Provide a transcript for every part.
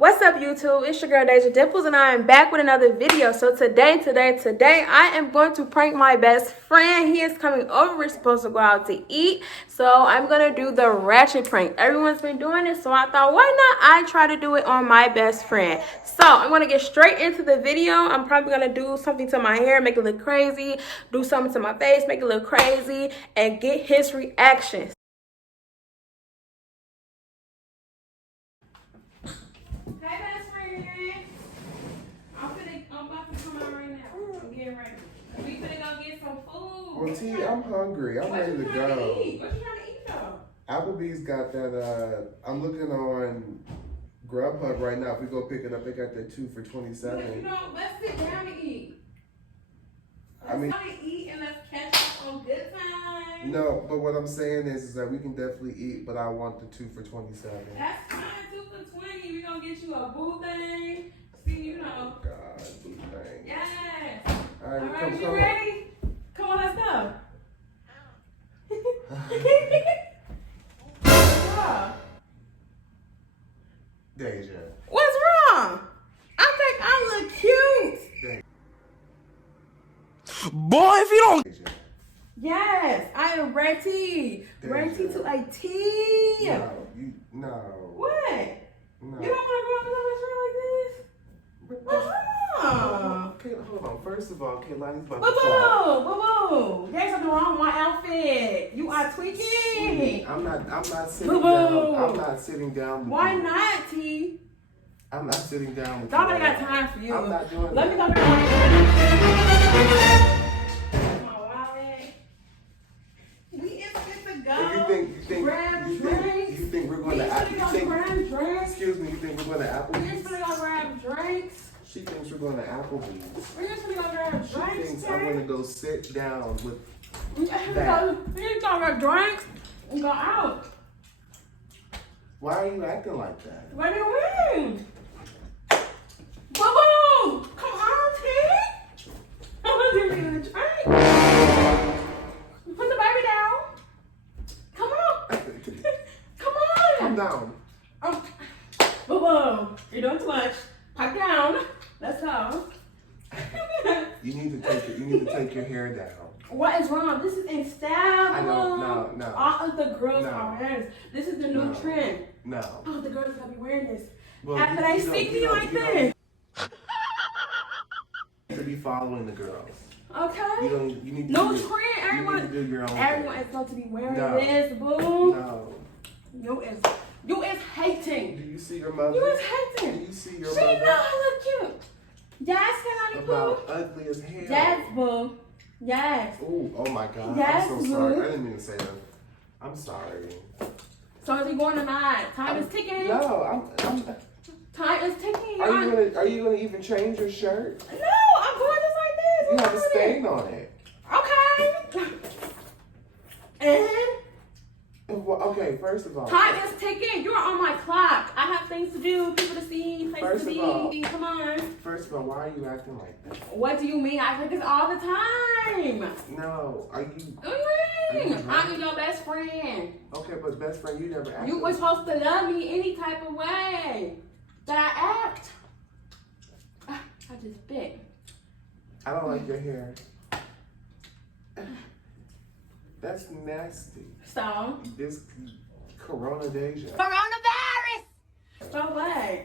What's up, YouTube? It's your girl Deja Dimples, and I am back with another video. So today, I am going to prank my best friend. He is coming over. We're supposed to go out to eat. So I'm gonna do the Ratchet prank. Everyone's been doing it, so I thought, why not I try to do it on my best friend? So I'm gonna get straight into the video. I'm probably gonna do something to my hair, make it look crazy, do something to my face, make it look crazy, and get his reactions. Well, T, I'm hungry. I'm ready to go. What you trying to eat though? Applebee's got that. I'm looking on Grubhub right now. If we go pick it up, they got that 2 for $27. You know, let's sit down and eat. Let's eat and let's catch up on good times. No, but what I'm saying is that we can definitely eat, but I want the 2 for $27. That's fine, 2 for $20. We gonna get you a boo thing. See, you know. Oh God, boo thing. Yes. All right, All right, you come ready? Come on, let's go. Deja. What's wrong? I think I look cute. Deja. Boy, if you don't. Deja. Yes, I am Ratchet. Ratchet to a T. No. What? No. You don't want to go on a like this? Okay, hold on. First of all, Kaylani's about Boo to fall. boo. There's something wrong with my outfit. You are tweaking. I'm not sitting Boo-boo. down. I'm not sitting down with Why you. not, T? I'm not sitting down with Nobody you. got time for you. I'm not doing Let me that. go back. My wallet. We is good to go. If you think we're going to Applebee's. Excuse me, you think we're going to We're just Applebee's? gonna go grab drinks. She thinks we're going to Applebee's. We're just gonna go grab She drinks. thinks I'm going to go sit down with We're just gonna grab drinks and go out. Why are you acting like that? What do you mean? Boo-boo! Come on, T! I'm gonna give you a drink. Put the baby down. Come on. Come on. Calm down. Oh. Boo-boo. You're doing too much. Pipe down. Let's go. You need to take your hair down. What is wrong? This is in style. I know, no. All of the girls No. are wearing this. This is the new trend. No. Oh, the girls are gonna be wearing this. Well, After they see me like this. To be following the girls. Okay. You need to No do, trend. You need to do your own Everyone thing. is going to be wearing No. this, boo. No. You is hating. Do you see your mother? You is Do hating. you see your She mother? know I look cute. Yes, can I boo? About ugly as hell. Yes, boo. Yes. Ooh, oh my God. Yes, I'm so sorry. boo. I didn't mean to say that. I'm sorry. So is he going tonight? Time is ticking. No, Time is ticking. Are you gonna even change your shirt? No, I'm going just like this. You What's have a wrong with stain on it. it? Okay. And Well, okay, first of all. time is ticking. You are on my clock. I have things to do, people to see, places First to of all- be. Come on. First of all, why are you acting like that? What do you mean? I do this all the time. No, are you? What do you mean? Are you I'm your best friend. Okay, but best friend, you never acted. You were supposed to love me any type of way that I act. I just bit. I don't like your hair. That's nasty. So? This Corona Deja. Coronavirus! So what?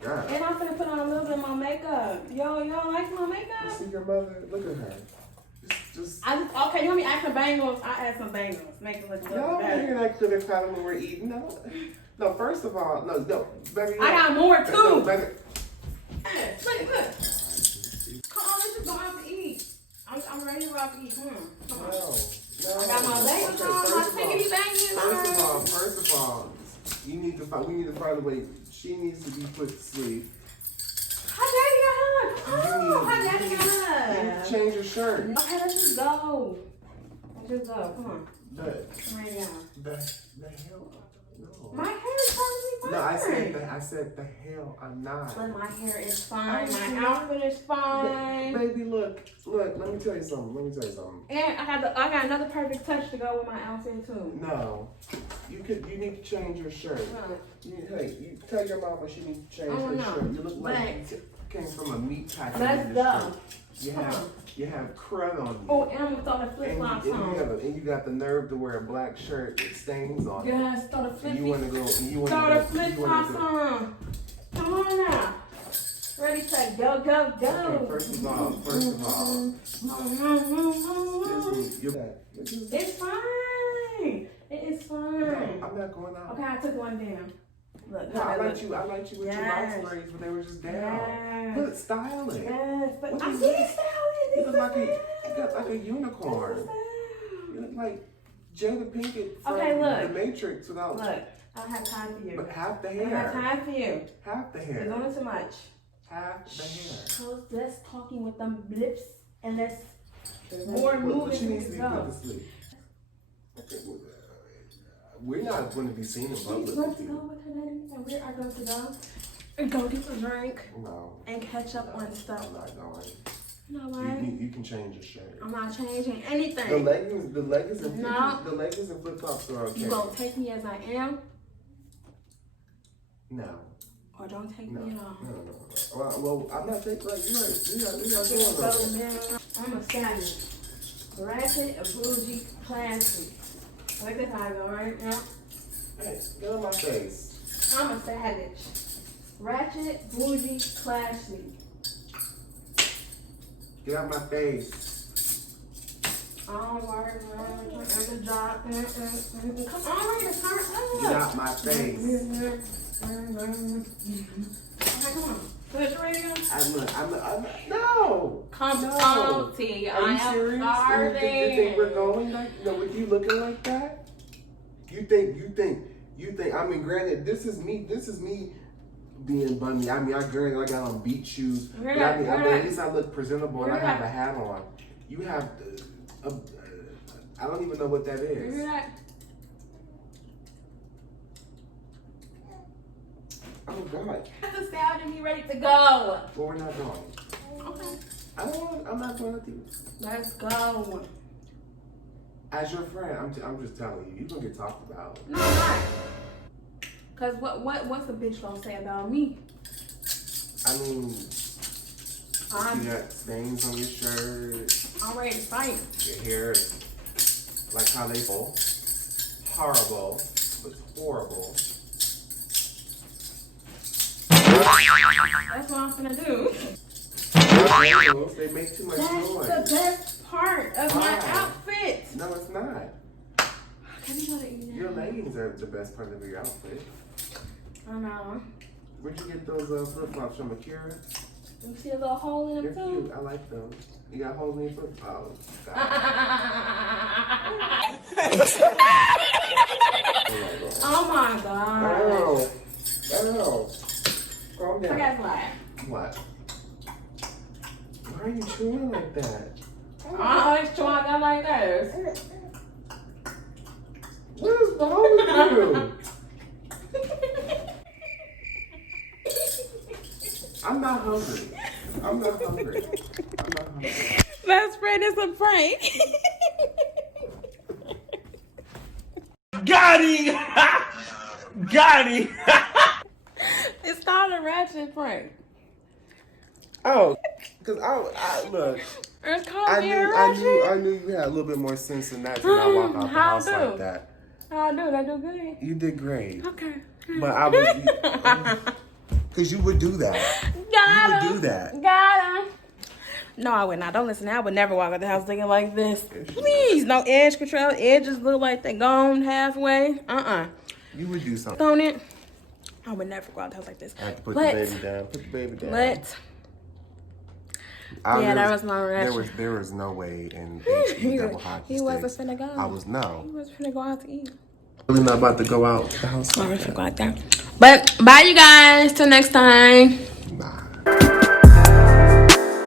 God. And I'm gonna put on a little bit more makeup. You don't like my You makeup? see your mother? Look at her. Just. Okay, you want me to add some bangles? I add some bangles. Make it look a little No, better. you're not good at time when we're eating. No. First of all, no. Better I got more too. No, better. Yes, look. Come on, let's just go out to eat. I'm ready to go out to eat. Come on. No. I got my bangles on, my tickety bangles. First of all, we need to find a way. She needs to be put to sleep. How daddy got her? Oh, how daddy got You her? need to change your shirt. Okay, let's just go. Let's just go. Come on. The Come right now. the hell. No. My hair is totally fine. No, I said the hell I'm not. But my hair is fine. My outfit is fine. Baby, look. Let me tell you something. And I got another perfect touch to go with my outfit too. No. You need to change your shirt. You tell your mama she needs to change her shirt. You look like you came from a meat package. Let's go. You have crud on you. Oh, and I'm gonna flip flops on. And you got the nerve to wear a black shirt with stains on it. Yes, throw the flip flops on. Come on now. Ready, set, go, go, go. Okay, first of all. It's fine. It is fine. No, I'm not going out. Okay, I took one down. Look, no, I liked you with your box braids, but they were just down. Yes. Look, style it. Yes, but I did style it. You look like a unicorn. You look like Jada Pinkett from The Matrix without. Look, I don't have time for you. But half the hair. I don't have time for you. Half the hair. You're doing too much. Half the hair. So let's talking with them lips and let's more moving. She needs to be put to sleep. Okay, we're not going to be seen in public. She's going to go with her daddy, and we are going to go and go get a drink. No. And catch up on stuff. I'm not going. You know what? You can change your shirt. I'm not changing anything. The leggings and flip flops are okay. You gonna take me as I am? No. Or don't take me at all. No. Well, I'm not taking like you. You're not doing that. I'm a savage. Ratchet, a bougie, classy. Like this how I go, right? Yeah. Hey, get on my face. I'm a savage. Ratchet, bougie, classy. Get out my face. All right, the job. Come on, turn up. Get out my face. Okay, come on. Push radio. No. Come on, T. Are you serious? You think we're going like, with you looking like that? You think, I mean, granted, this is me being bummy. I mean, I got on beach shoes, but at least I look presentable and I have a hat on. You have, I don't even know what that is. You hear that? Oh God. That's the sound and be ready to go. Well, we're not going. Okay. I'm not going with you. Let's go. As your friend, I'm just telling you, you're gonna get talked about. No, I'm not. Cause what's the bitch gonna say about me? I mean, you got stains on your shirt. I'm ready to fight. Your hair is like how they fall. Horrible, but horrible. That's what I'm gonna do. They make too much That's noise. the best part of my outfit. No, it's not. Your leggings are the best part of your outfit. I know. Where'd you get those flip-flops from, Akira? You see a little hole in them They're too? cute. I like them. You got holes in your flip-flops. Oh, Oh my god. Oh. Calm down. I got flat. What? Why are you chewing like that? I always chewing them like this. What is wrong with you? I'm not hungry. Best friend is a prank. Got him! Got him! It's called a ratchet prank. Oh, because I look. It's called I ratchet. knew you had a little bit more sense than that to not walk out the house like that. How I do? I do good. You did great. Okay. But I was, because you would do that. You would do that. Got him. No, I would not. Don't listen. I would never walk out the house thinking like this. Please, no edge control. Edges look like they're gone halfway. You would do something. On it. I would never go out the house like this. I have to put the baby down. Put the baby down. That was my reaction. There was no way in HE double hockey He wasn't sticks. finna go. I was no. He was finna go out to eat. Really not about to go out the house. I was finna go out there. But bye, you guys. Till next time.